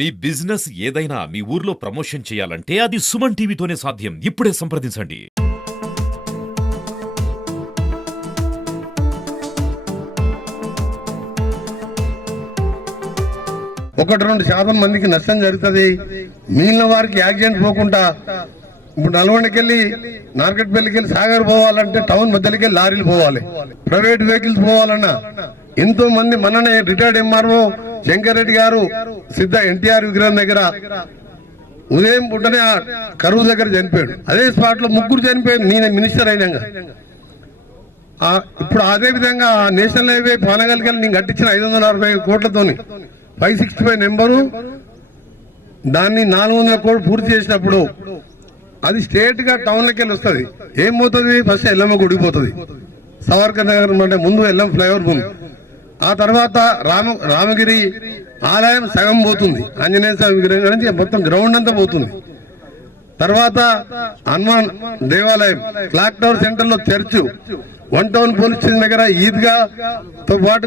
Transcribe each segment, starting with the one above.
మీ business ఏదైనా మీ ఊర్లో promotion చేయాలంటే అది సుమన్ టీవీతోనే సాధ్యం. ఇప్పుడే సంప్రదించండి. ఒకటి రెండు శాతం మందికి నష్టం జరుగుతుంది. మిగిలిన వారికి యాక్సిడెంట్ పోకుండా ఇప్పుడు నల్గొండకెళ్ళి నార్కెట్పల్లికి వెళ్ళి సాగర్ పోవాలంటే టౌన్ మధ్యలోకి వెళ్ళి లారీలు పోవాలి. ప్రైవేట్ వెహికల్స్ పోవాలన్నా ఎంతో మంది మననే రిటైర్డ్ ఎంఆర్ఓ శంకర్రెడ్డి గారు సిద్ధ ఎన్టీఆర్ విగ్రహం దగ్గర ఉదయం పుట్టనే ఆ కరువు దగ్గర చనిపోయాడు. అదే స్పాట్లో ముగ్గురు చనిపోయాడు నేను మినిస్టర్ అయినాక. ఇప్పుడు అదే విధంగా ఆ నేషనల్ హైవే పానగల్కెళ్ళి నేను కట్టించిన ఐదు వందల అరవై కోట్లతోని ఫైవ్ సిక్స్టీ ఫైవ్ నెంబరు దాన్ని నాలుగు వందల కోట్లు పూర్తి చేసినప్పుడు అది స్టేట్గా టౌన్లకి వెళ్ళి వస్తుంది. ఏం పోతుంది? ఫస్ట్ ఎల్లమ్మ గుడిపోతుంది సవర్కర్ నగర్ అంటే ముందు ఎల్లం ఫ్లైఓవర్ ముందు ఆ తర్వాత రామ రామగిరి ఆలయం సగం పోతుంది. ఆంజనేయ స్వామి విగ్రహం నుంచి మొత్తం గ్రౌండ్ అంతా పోతుంది. తర్వాత హనుమాన్ దేవాలయం క్లాక్ టవర్ సెంటర్లో church one town police station దగ్గర ఈద్గా తో పాటు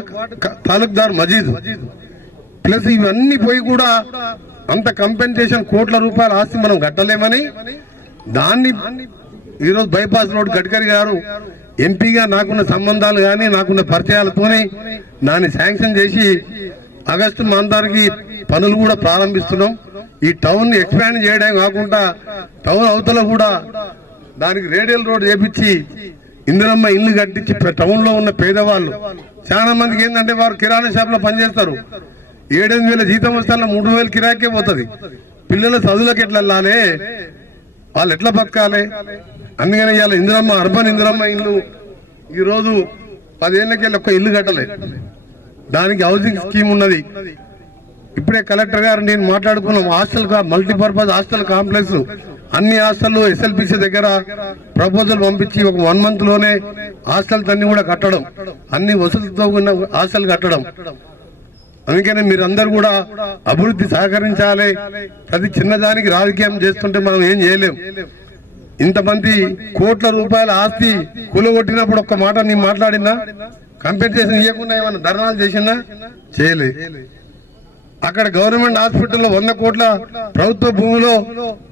తాలూక్దార్ మజీద్. ప్లస్ ఇవన్నీ పోయి కూడా అంత కంపెన్సేషన్ కోట్ల రూపాయల ఆస్తి మనం కట్టలేమని దాన్ని ఈరోజు బైపాస్ రోడ్ గడ్కరీ గారు ఎంపీగా నాకున్న సంబంధాలు కానీ నాకున్న పరిచయాలతోనే దాన్ని శాంక్షన్ చేసి ఆగస్టు మాంతానికి పనులు కూడా ప్రారంభిస్తున్నాం. ఈ టౌన్ ఎక్స్పాండ్ చేయడం కాకుండా టౌన్ అవతల కూడా దానికి రేడియల్ రోడ్ చేపించి ఇందిరమ్మ ఇల్లు కట్టించి టౌన్లో ఉన్న పేదవాళ్ళు చాలా మందికి ఏంటంటే వారు కిరాణా షాప్లో పనిచేస్తారు. ఏడెనిమిది వేల జీతం వస్తే మూడు వేలు కిరాకే పోతుంది. పిల్లల చదువులకు ఎట్లా వెళ్ళాలి వాళ్ళు ఎట్లా బతకాలి? అందుకని ఇవాళ ఇందిరమ్మ అర్బన్ ఇందిరమ్మ ఇల్లు ఈరోజు పదేళ్ళకెళ్ళి ఒక్క ఇల్లు కట్టలే. దానికి హౌసింగ్ స్కీమ్ ఉన్నది. ఇప్పుడే కలెక్టర్ గారు నేను మాట్లాడుకున్నాం హాస్టల్ మల్టీపర్పస్ హాస్టల్ కాంప్లెక్స్ అన్ని హాస్టల్లో ఎస్ఎల్పిసి దగ్గర ప్రపోజల్ పంపించి ఒక వన్ మంత్లోనే హాస్టల్స్ అన్ని కూడా కట్టడం అన్ని వసతులతో ఉన్న హాస్టల్ కట్టడం. అందుకనే మీరందరూ కూడా అభివృద్ధి సహకరించాలి. ప్రతి చిన్నదానికి రాజకీయం చేస్తుంటే మనం ఏం చేయలేం. ఇంతమంది కోట్ల రూపాయల ఆస్తి కూలగొట్టినప్పుడు ఒక్క మాట నేను మాట్లాడినా? కంపెన్సేషన్ ఇవ్వకుండా ఏమైనా ధర్నాలు చేసినా? చేయలే. అక్కడ గవర్నమెంట్ హాస్పిటల్లో వంద కోట్ల ప్రభుత్వ భూమిలో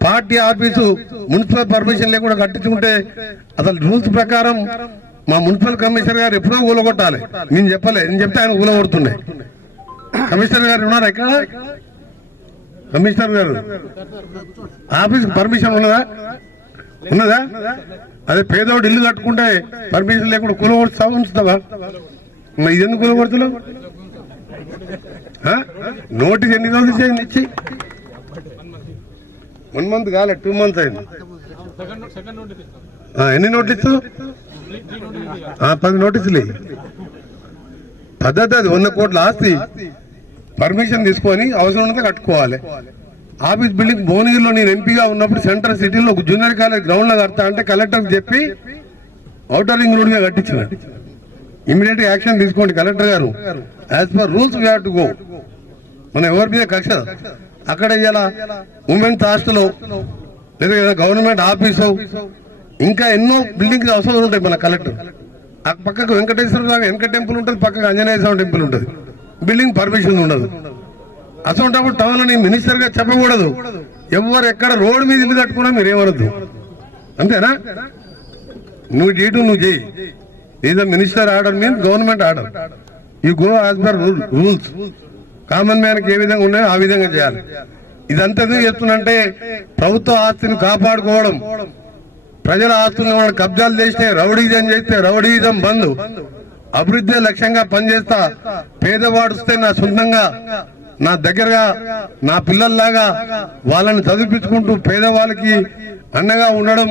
పార్టీ ఆఫీసు మున్సిపల్ పర్మిషన్ లేకుండా కట్టించుకుంటే అసలు రూల్స్ ప్రకారం మా మున్సిపల్ కమిషనర్ గారు ఎప్పుడో కూలగొట్టాలి నేను చెప్పలే. నేను చెప్తే ఆయన కూలగొడుతుండే కమిషనర్ గారు ఉన్నారా ఇక్కడ? కమిషనర్ గారు. ఆఫీస్ పర్మిషన్ ఉన్నదా? ఉన్నదా? అదే పేదోడు ఇల్లు కట్టుకుంటే పర్మిషన్ లేకుండా కూలగొడుతావా ఉంచుతావా? ఇది ఎందుకు కూలగొడుతున్నావు ఆ? నోటీస్ ఎన్ని రోజులు చేయండి ఇచ్చి? వన్ మంత్ కాలే టూ మంత్స్ అయింది. ఎన్ని నోటీసు పది నోటీసులు పద్ధతి అది వంద కోట్ల ఆస్తి. పర్మిషన్ తీసుకొని అవసరం ఉన్నది కట్టుకోవాలి. ఆఫీస్ బిల్డింగ్ భువనగిరిలో నేను ఎంపీగా ఉన్నప్పుడు సెంట్రల్ సిటీలో ఒక జూనియర్ కాలేజ్ గ్రౌండ్లో కడతా అంటే కలెక్టర్ చెప్పి ఔటర్ రింగ్ రోడ్గా కట్టించిన ఇమీడియట్ యాక్షన్ తీసుకోండి కలెక్టర్ గారు. As per rules we to go మన ఎవరి మీద కక్ష? అక్కడ ఇలా ఉమెన్స్ హాస్టల్ లేదా గవర్నమెంట్ ఆఫీసు ఇంకా ఎన్నో బిల్డింగ్స్ అవసరం ఉంటాయి మన కలెక్టర్. ఆ పక్కకు వెంకటేశ్వర స్వామి వెంకట టెంపుల్ ఉంటుంది పక్కకు ఆంజనేయ స్వామి టెంపుల్ ఉంటుంది. బిల్డింగ్ పర్మిషన్ ఉండదు. అసలు టౌన్లో నేను మినిస్టర్గా చెప్పకూడదు. ఎవరు ఎక్కడ రోడ్డు మీద ఇల్లు కట్టుకున్నా మీరు అంతేనా? నువ్వు డీటు నువ్వు చేయి is minister order mean government order you go as per rules common మ్యాన్కి ఏ విధంగా ఉన్నాయో ఆ విధంగా చేయాలి. ఇదంతా ఎందుకు చేస్తున్నంటే ప్రభుత్వ ఆస్తిని కాపాడుకోవడం. ప్రజల ఆస్తులను మనం కబ్జాలు చేస్తే రౌడీజం చేస్తే రౌడీజం బంద్. అభివృద్ధి లక్ష్యంగా పనిచేస్తా. పేదవాడు వస్తే నా సొంతంగా. నా దగ్గరగా నా పిల్లల్లాగా వాళ్ళని చదివించుకుంటూ పేదవాళ్ళకి అండగా ఉండడం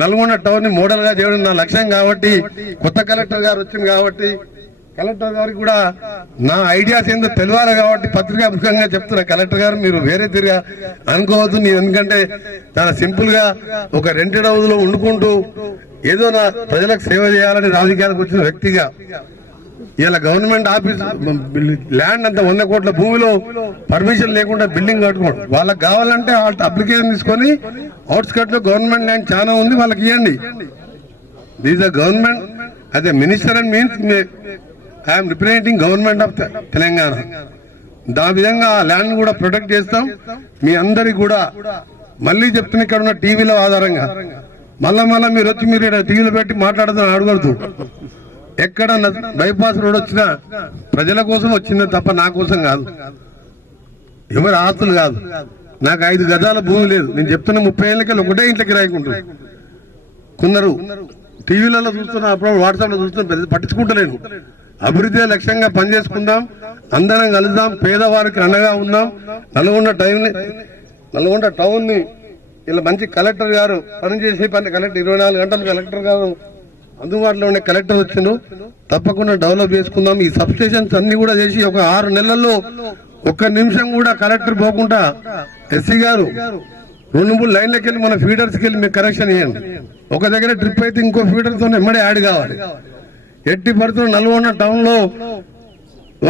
నల్గొండ టౌన్ని మోడల్గా చేయడం నా లక్ష్యం కాబట్టి కొత్త కలెక్టర్ గారు వచ్చింది కాబట్టి కలెక్టర్ గారికి కూడా నా ఐడియాస్ ఏందో తెలియాలి కాబట్టి పత్రికా ముఖంగా చెప్తున్నా. కలెక్టర్ గారు మీరు వేరే తిరిగా అనుకోవద్దు. నేను ఎందుకంటే చాలా సింపుల్గా ఒక రెంటెడ్ హౌస్లో వండుకుంటూ ఏదో నా ప్రజలకు సేవ చేయాలని రాజకీయాలకు వచ్చిన వ్యక్తిగా ఇలా గవర్నమెంట్ ఆఫీస్ ల్యాండ్ అంత వంద కోట్ల భూమిలో పర్మిషన్ లేకుండా బిల్డింగ్ కట్టుకోండి. వాళ్ళకి కావాలంటే వాళ్ళ అప్లికేషన్ తీసుకొని అవుట్స్కట్లో గవర్నమెంట్ ల్యాండ్ చాలా ఉంది వాళ్ళకి ఇవ్వండి దీస్ ద గవర్నమెంట్ అదే minister and means I'm representing government of Telangana దా విధంగా ఆ ల్యాండ్ కూడా ప్రొటెక్ట్ చేస్తాం. మీ అందరికి కూడా మళ్ళీ చెప్తున్న ఇక్కడ ఉన్న టీవీల ఆధారంగా. మళ్ళా మళ్ళా మీరు వచ్చి మీరు టీవీలో పెట్టి మాట్లాడుతున్న అడగడుతూ ఎక్కడ బైపాస్ రోడ్ వచ్చినా ప్రజల కోసం వచ్చిందే తప్ప నా కోసం కాదు. ఎవరి ఆస్తులు కాదు. నాకు ఐదు గజాల భూమి లేదు. నేను చెప్తున్న ముప్పై ఏళ్ళకి ఒకటే ఇంట్లోకి రాయకుంటుంది కొందరు టీవీలలో చూస్తున్నా అప్పుడు వాట్సాప్లో చూస్తున్నా పెద్ద పట్టించుకుంటలేను. అభివృద్ధి లక్ష్యంగా పనిచేసుకుందాం అందరం కలుద్దాం పేదవారికి అండగా ఉందాం. నల్గొండ టైం నల్గొండ టౌన్ని ఇలా మంచి కలెక్టర్ గారు పనిచేసి పని కలెక్టర్ ఇరవై నాలుగు గంటలు కలెక్టర్ గారు అందుబాటులో ఉండే కలెక్టర్ వచ్చిండు. తప్పకుండా డెవలప్ చేసుకుందాం. ఈ సబ్ స్టేషన్స్ అన్ని కూడా చేసి ఒక ఆరు నెలల్లో ఒక్క నిమిషం కూడా కలెక్టర్ పోకుండా ఎస్సీ గారు రెండు మూడు లైన్లకి వెళ్ళి మన ఫీడర్స్కి వెళ్ళి మీకు కరెక్షన్ ఇవ్వండి ఒక దగ్గర ట్రిప్ అయితే ఇంకో ఫీడర్తో ఎమ్మడే యాడ్ కావాలి. ఎట్టి పడుతున్న నల్గొండ టౌన్లో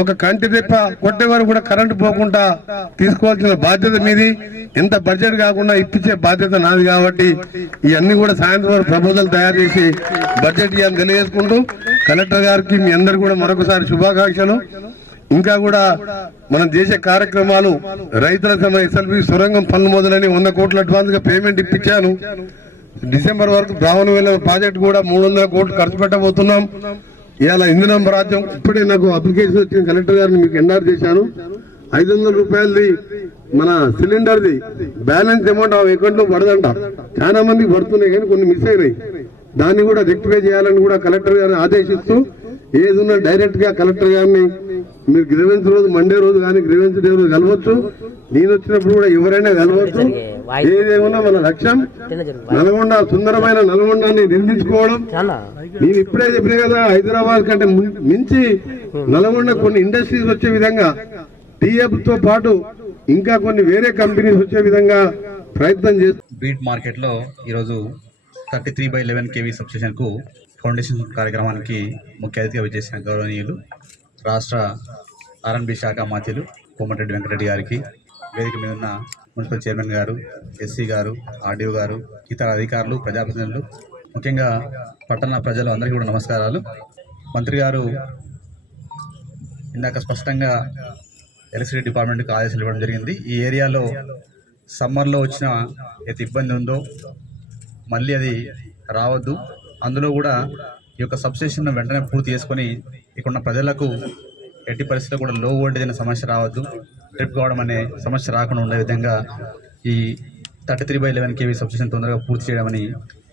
ఒక కంటి తిప్ప కొట్టే వరకు కూడా కరెంటు పోకుండా తీసుకోవాల్సిన బాధ్యత మీది. ఎంత బడ్జెట్ కాకుండా ఇప్పించే బాధ్యత నాది కాబట్టి ఇవన్నీ కూడా సాయంత్రం వరకు ప్రపోజల్ తయారు చేసి బడ్జెట్ ఇవ్వాలని తెలియజేసుకుంటూ కలెక్టర్ గారికి మీ అందరు కూడా మరొకసారి శుభాకాంక్షలు. ఇంకా కూడా మనం చేసే కార్యక్రమాలు రైతుల సమ ఎస్ఎల్పి సొరంగం పనులు మొదలని వంద కోట్ల అడ్వాన్స్గా పేమెంట్ ఇప్పించాను. డిసెంబర్ వరకు బ్రాహ్మణ వేల ప్రాజెక్ట్ కూడా మూడు వందల కోట్లు ఖర్చు పెట్టబోతున్నాం. ఇవాళ ఇంధనం రాజ్యం ఇప్పుడే నాకు అప్లికేషన్ వచ్చిన కలెక్టర్ గారిని మీకు ఎన్ఆర్ చేశాను. ఐదు వందల రూపాయలది మన సిలిండర్ది బ్యాలెన్స్ అమౌంట్ ఆ అకౌంట్లో పడదంట. చాలా మందికి పడుతున్నాయి కానీ కొన్ని మిస్ అయినాయి. దాన్ని కూడా రెక్టిఫై చేయాలని కూడా కలెక్టర్ గారిని ఆదేశిస్తూ ఏదున్నా డైరెక్ట్గా కలెక్టర్ గారిని మీరు గ్రీవెన్స్ రోజు మండే రోజు కానీ గ్రీవెన్స్ డే రోజు కలవచ్చు. నేను వచ్చినప్పుడు కూడా ఎవరైనా కలవచ్చు. ఏదేమన్నా మన లక్ష్యం. నల్గొండ సుందరమైన నల్గొండాన్ని నిర్మించుకోవడం. నేను ఇప్పుడే చెప్పిన కదా హైదరాబాద్ కంటే మించి నల్గొండ కొన్ని ఇండస్ట్రీస్ వచ్చే విధంగా టీఎఫ్తో పాటు ఇంకా కొన్ని వేరే కంపెనీస్ వచ్చే విధంగా ప్రయత్నం చేస్తాం బీట్ మార్కెట్లో ఈరోజు thirty three by eleven KV సబ్స్టేషన్కు foundation కార్యక్రమానికి ముఖ్య అతిథిగా విచ్చేసిన గౌరవనీయులు రాష్ట్ర ఆర్ఎన్బి శాఖ మాత్యులు కోమటిరెడ్డి వెంకటరెడ్డి గారికి వేదిక మీద ఉన్న మున్సిపల్ చైర్మన్ గారు ఎస్సీ గారు ఆర్డీఓ గారు ఇతర అధికారులు ప్రజాప్రతినిధులు ముఖ్యంగా పట్టణ ప్రజలు అందరికీ కూడా నమస్కారాలు. మంత్రి గారు ఇందాక స్పష్టంగా ఎలక్ట్రిసిటీ డిపార్ట్మెంట్కి ఆదేశాలు ఇవ్వడం జరిగింది. ఈ ఏరియాలో సమ్మర్లో వచ్చిన అయితే ఇబ్బంది ఉందో మళ్ళీ అది రావద్దు. అందులో కూడా ఈ యొక్క సబ్స్టేషన్ వెంటనే పూర్తి చేసుకొని ఇక్కడ ఉన్న ప్రజలకు ఎట్టి పరిస్థితుల్లో కూడా లో వోల్టేజ్ అనే సమస్య రావద్దు. ట్రిప్ కావడం అనే సమస్య రాకుండా ఉండే విధంగా ఈ thirty three by eleven KV substation తొందరగా పూర్తి చేయడమని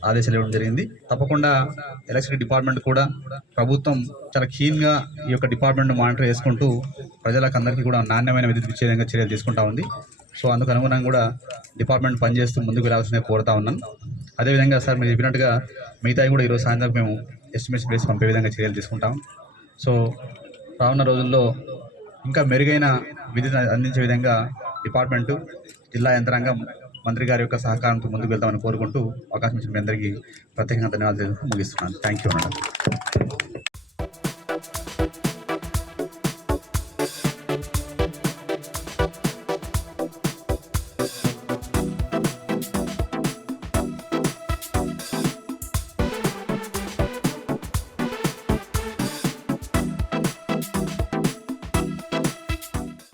ఆదేశాలు ఇవ్వడం జరిగింది. తప్పకుండా ఎలక్ట్రిసిటీ డిపార్ట్మెంట్ కూడా ప్రభుత్వం చాలా కీన్గా ఈ యొక్క డిపార్ట్మెంట్ మానిటర్ చేసుకుంటూ ప్రజలకు అందరికీ కూడా నాణ్యమైన విద్యుత్ ఇచ్చే విధంగా చర్యలు తీసుకుంటా ఉంది. సో అందుకు అనుగుణంగా కూడా డిపార్ట్మెంట్ పనిచేస్తూ ముందుకు వెళ్ళాల్సిందిగా కోరుతా ఉన్నాను అదేవిధంగా సార్ మీరు చెప్పినట్టుగా మిగతాయి కూడా ఈరోజు సాయంత్రం మేము ఎస్టిమేట్స్ ప్లేస్ పంపే విధంగా చర్యలు తీసుకుంటాం. సో రానున్న రోజుల్లో ఇంకా మెరుగైన విద్యుత్ అందించే విధంగా డిపార్ట్మెంటు జిల్లా యంత్రాంగం మంత్రి గారి యొక్క సహకారంతో ముందుకు వెళ్తామని కోరుకుంటూ అవకాశం ఇచ్చిన మీ అందరికీ ప్రత్యేకంగా ధన్యవాదాలు ముగిస్తున్నాను. థ్యాంక్ యూ అన్నాడు